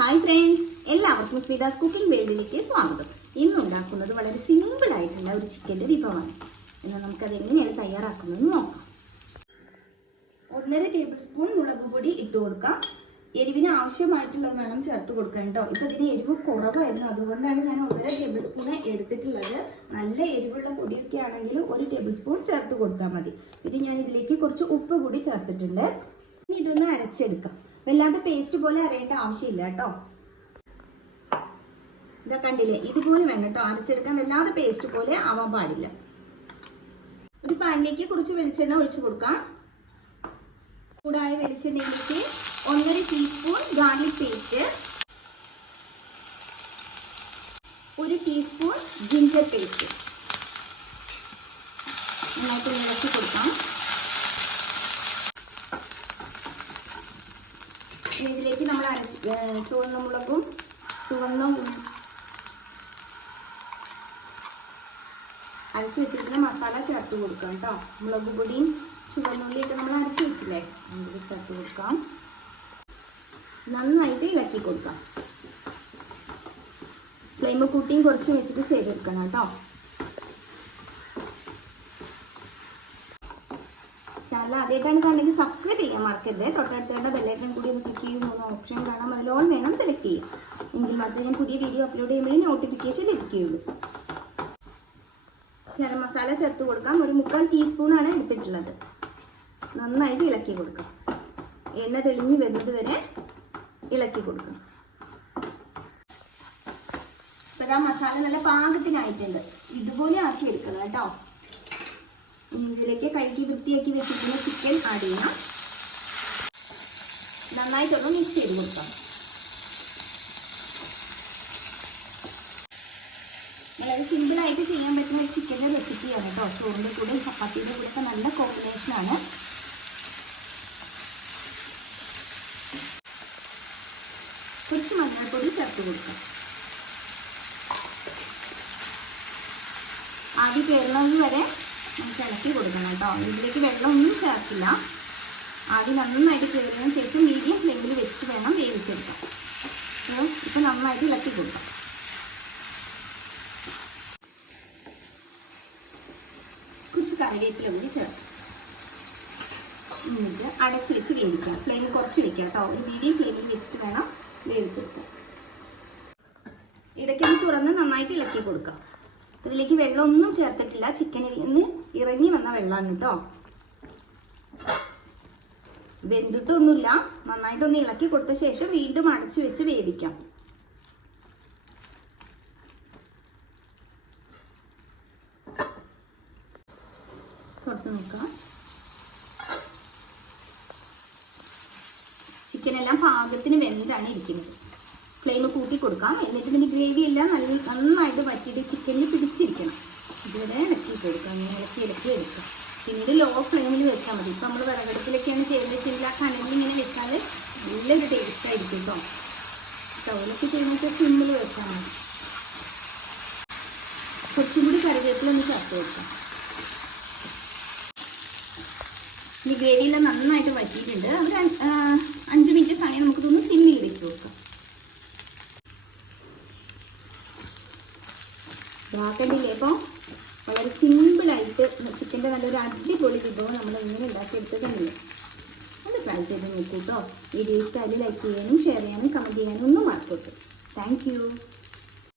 Hi friends, എല്ലാവർക്കും സ്മിതാസ് cooking വേൾഡിലേക്ക് സ്വാഗതം. ഇന്ന് ഉണ്ടാക്കുന്നത് വളരെ സിമ്പിൾ ആയിട്ടുള്ള ഒരു ചിക്കൻ്റെ വിഭവമാണ്. എന്നാൽ നമുക്കത് എങ്ങനെയാണ് തയ്യാറാക്കുന്നതെന്ന് നോക്കാം. 1.5 ടേബിൾ സ്പൂൺ മുളക് പൊടി ഇട്ട് കൊടുക്കാം. എരിവിന് ആവശ്യമായിട്ടുള്ളത് വേണം ചേർത്ത് കൊടുക്കാൻ കേട്ടോ. ഇപ്പം ഇതിന് എരിവ് കുറവായിരുന്നു, അതുകൊണ്ടാണ് ഞാൻ 1.5 ടേബിൾ സ്പൂൺ എടുത്തിട്ടുള്ളത്. നല്ല എരിവുള്ള പൊടിയൊക്കെ ആണെങ്കിൽ 1 ടേബിൾ സ്പൂൺ ചേർത്ത് കൊടുത്താൽ മതി. പിന്നെ ഞാൻ ഇതിലേക്ക് കുറച്ച് ഉപ്പ് കൂടി ചേർത്തിട്ടുണ്ട്. ഇനി ഇതൊന്ന് അരച്ചെടുക്കാം. വല്ലാതെ പേസ്റ്റ് പോലെ അരയേണ്ട ആവശ്യമില്ല കേട്ടോ. ഇതാ കണ്ടില്ലേ, ഇതുപോലെ വേണം കേട്ടോ അരച്ചെടുക്കാൻ. വല്ലാതെ പേസ്റ്റ് പോലെ ആവാൻ പാടില്ല. ഒരു പാനിലേക്ക് കുറച്ച് വെളിച്ചെണ്ണ ഒഴിച്ചു കൊടുക്കാം. ചൂടായ വെളിച്ചെണ്ണയിലേക്ക് 1.5 teaspoon garlic paste, 1 teaspoon ginger paste നന്നായിട്ട് ഇളക്കി കൊടുക്കാം. ഇതിലേക്ക് നമ്മൾ ചുവന്ന മുളകും അരച്ച് വെച്ചിരിക്കുന്ന മസാല ചേർത്ത് കൊടുക്കാം കേട്ടോ. മുളക് പൊടിയും ചുവന്നുള്ളിയൊക്കെ നമ്മൾ അരച്ച് വെച്ചില്ലേ, അതിൽ ചേർത്ത് കൊടുക്കാം. നന്നായിട്ട് ഇളക്കി കൊടുക്കാം. ഫ്ലെയിം കൂട്ടിയും കുറച്ച് വെച്ചിട്ട് ചെയ്തെടുക്കണം കേട്ടോ. ചാനൽ ആദ്യമായിട്ടാണ് കണ്ടെങ്കിൽ സബ്സ്ക്രൈബ് ചെയ്യാൻ മറക്കരുത്. തൊട്ടടുത്തേണ്ട ബെല്ലൈക്കൺ കൂടി ഒന്ന് ക്ലിക്ക് ചെയ്യും. 3 ഓപ്ഷൻ കാണാം, അതിൽ ഓൾ വേണം സെലക്ട് ചെയ്യും. എങ്കിൽ മാത്രമേ ഞാൻ പുതിയ വീഡിയോ അപ്ലോഡ് ചെയ്യുമ്പോഴേ നോട്ടിഫിക്കേഷൻ ലഭിക്കുകയുള്ളൂ. ഗരം മസാല ചേർത്ത് കൊടുക്കാം. ഒരു 3/4 ടീസ്പൂണാണ് എടുത്തിട്ടുള്ളത്. നന്നായിട്ട് ഇളക്കി കൊടുക്കാം. എണ്ണ തെളിഞ്ഞ് വരുന്നത് വരെ ഇളക്കി കൊടുക്കാം. ഇപ്പം ആ മസാല നല്ല പാകത്തിനായിട്ടുണ്ട്. ഇതുപോലെ ആക്കി എടുക്കണം കേട്ടോ. ഇതിലേക്ക് കഴുകി വൃത്തിയാക്കി വെച്ചിട്ടുള്ള ചിക്കൻ ആഡ് ചെയ്യണം. നന്നായിട്ടൊന്ന് മിക്സ് ചെയ്ത് കൊടുക്കാം. വളരെ സിമ്പിളായിട്ട് ചെയ്യാൻ പറ്റുന്ന ഒരു ചിക്കൻ്റെ റെസിപ്പിയാണ് കേട്ടോ. ചോറിൻ്റെ കൂടെ ചപ്പാത്തിയുടെ കൂടെ ഒക്കെ നല്ല കോമ്പിനേഷനാണ്. കുറച്ച് മഞ്ഞൾപ്പൊടി ചേർത്ത് കൊടുക്കാം. ആദ്യം കയറുന്നത് വരെ നമുക്ക് ഇളക്കി കൊടുക്കണം കേട്ടോ. ഇതിലേക്ക് വെള്ളമൊന്നും ചേർക്കില്ല. ആദ്യം നന്നായിട്ട് കയറിയതിന് ശേഷം മീഡിയം ഫ്ലെയിമിൽ വെച്ചിട്ട് വേണം വേവിച്ചെടുക്കാം. ഇപ്പം നന്നായിട്ട് ഇളക്കി കൊടുക്കാം. കുറച്ച് കറിവേപ്പില കൂടി ചേർക്കാം. എന്നിട്ട് അടച്ച് വെച്ച് വേവിക്കാം. ഫ്ലെയിം കുറച്ച് വെക്കാം കേട്ടോ. ഒരു മീഡിയം ഫ്ലെയിമിൽ വെച്ചിട്ട് വേണം വേവിച്ചെടുക്കാം. ഇടയ്ക്കൊന്ന് തുറന്ന് നന്നായിട്ട് ഇളക്കി കൊടുക്കാം. ഇതിലേക്ക് വെള്ളമൊന്നും ചേർത്തിട്ടില്ല. ചിക്കനിൽ നിന്ന് ഇറങ്ങി വന്ന വെള്ളമാണ് കേട്ടോ. വെന്തിട്ടൊന്നുമില്ല. നന്നായിട്ടൊന്ന് ഇളക്കി കൊടുത്ത ശേഷം വീണ്ടും അടച്ചു വെച്ച് വേവിക്കാം. തുറന്ന് നോക്കാം. ചിക്കനെല്ലാം പാകത്തിന് വെന്താണ് ഇരിക്കുന്നത്. ഫ്ലെയിം കൂട്ടി കൊടുക്കാം. എന്നിട്ട് ഇതിന് ഗ്രേവി എല്ലാം നന്നായിട്ട് വറ്റിയിട്ട് ചിക്കനിൽ പിടിച്ചിരിക്കണം. ഇതുവരെ ഇളക്കി കൊടുക്കാം. ഇങ്ങനെ ഇളക്കി എടുക്കാം. പിന്നീട് ലോ ഫ്ലെയിമിൽ വെച്ചാൽ മതി. ഇപ്പം നമ്മൾ വിറകടുപ്പിലൊക്കെയാണ് ചെയ്ത് വെച്ചില്ല. കനലിൽ ഇങ്ങനെ വെച്ചാൽ നല്ലൊരു ടേസ്റ്റ് ആയിരിക്കും കേട്ടോ. സ്റ്റൗവിലൊക്കെ ചെയ്യുമ്പോൾ സിമ്മിൽ വെച്ചാൽ മതി. കുറച്ചും കൂടി കറിവേപ്പില ഒന്ന് ചേർത്ത് വെക്കാം. ഈ ഗ്രേവിയെല്ലാം നന്നായിട്ട് വറ്റിയിട്ടുണ്ട്. ഒരു 5 മിനിറ്റ് സമയം നമുക്കിതൊന്ന് സിമ്മിൽ വെച്ച് കൊടുക്കാം. കണ്ടില്ലേ, അപ്പോൾ വളരെ സിമ്പിളായിട്ട് ചിക്കൻ്റെ നല്ലൊരു അടിപൊളി വിഭവം നമ്മൾ ഇങ്ങനെ ഉണ്ടാക്കിയെടുത്തിട്ടുണ്ട്. അത് ട്രൈ ചെയ്ത് നോക്കൂ കേട്ടോ. വീഡിയോ ഇഷ്ടമായി ലൈക്ക് ചെയ്യാനും ഷെയർ ചെയ്യാനും കമൻറ്റ് ചെയ്യാനും ഒന്നും മറക്കരുത്. Thank you.